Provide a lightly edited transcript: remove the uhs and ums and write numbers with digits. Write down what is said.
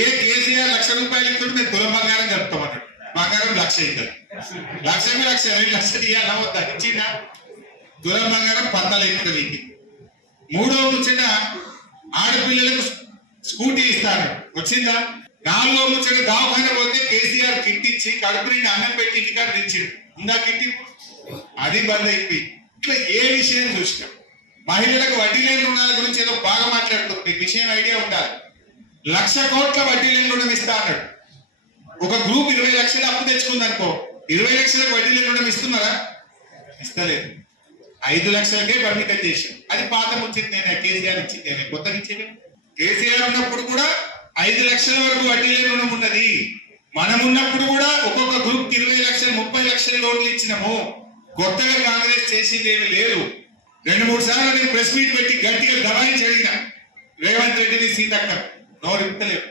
ఏ కేసీఆర్ 1,00,000 రూపాయలు ఇస్తుంటే మేము తులం బంగారం జరుపుతామన్నాడు. బంగారం 1,00,000 అవుతుంది. 1,00,000 2 లక్షలు ఇవ్వాలా వద్దా? ఇచ్చిందా? తులం బంగారం 14 అవుతుంది. మూడో ముచ్చట ఆడపిల్లలకు స్కూటీ ఇస్తాను, వచ్చిందా? 4వ ముచ్చట దవాఖాన పోతే కేసీఆర్ కిట్ ఇచ్చి కడుపు నిండి అన్నం పెట్టి ఇంటికాడ తెచ్చిండు. ఉందా కిట్? అది బంద్ అయిపోయి. ఇట్లా ఏ విషయం చూసినా మహిళలకు వడ్డీ లేని రుణాల గురించి ఏదో బాగా మాట్లాడుతుంది. మీకు విషయం ఐడియా ఉండాలి. 1,00,000 కోట్ల వడ్డీ లేని రుణం ఇస్తా అన్నాడు. ఒక గ్రూప్ 20 లక్షలు అప్పు తెచ్చుకుంది అనుకో, 20 లక్షలకు వడ్డీ లేని రుణం ఇస్తున్నారా? ఇస్తలేదు. 5 లక్షలకే పరిమితం చేశాం. అది పాత ముచ్చింది. నేను కేసీఆర్ ఇచ్చింది, కొత్తగా ఇచ్చేది. కేసీఆర్ ఉన్నప్పుడు కూడా 5 లక్షల వరకు వడ్డీ లేని రుణం ఉన్నది. మనం ఉన్నప్పుడు కూడా ఒక్కొక్క గ్రూప్ 20 లక్షలు 30 లక్షల లోన్లు ఇచ్చినాము. కొత్తగా కాంగ్రెస్ చేసింది ఏమి లేదు. 2-3 సార్లు నేను ప్రెస్ మీట్ పెట్టి గట్టిగా దబాయించి అడిగిన రేవంత్ రెడ్డిని, సీతక్క నోరు ఇస్తలేవు.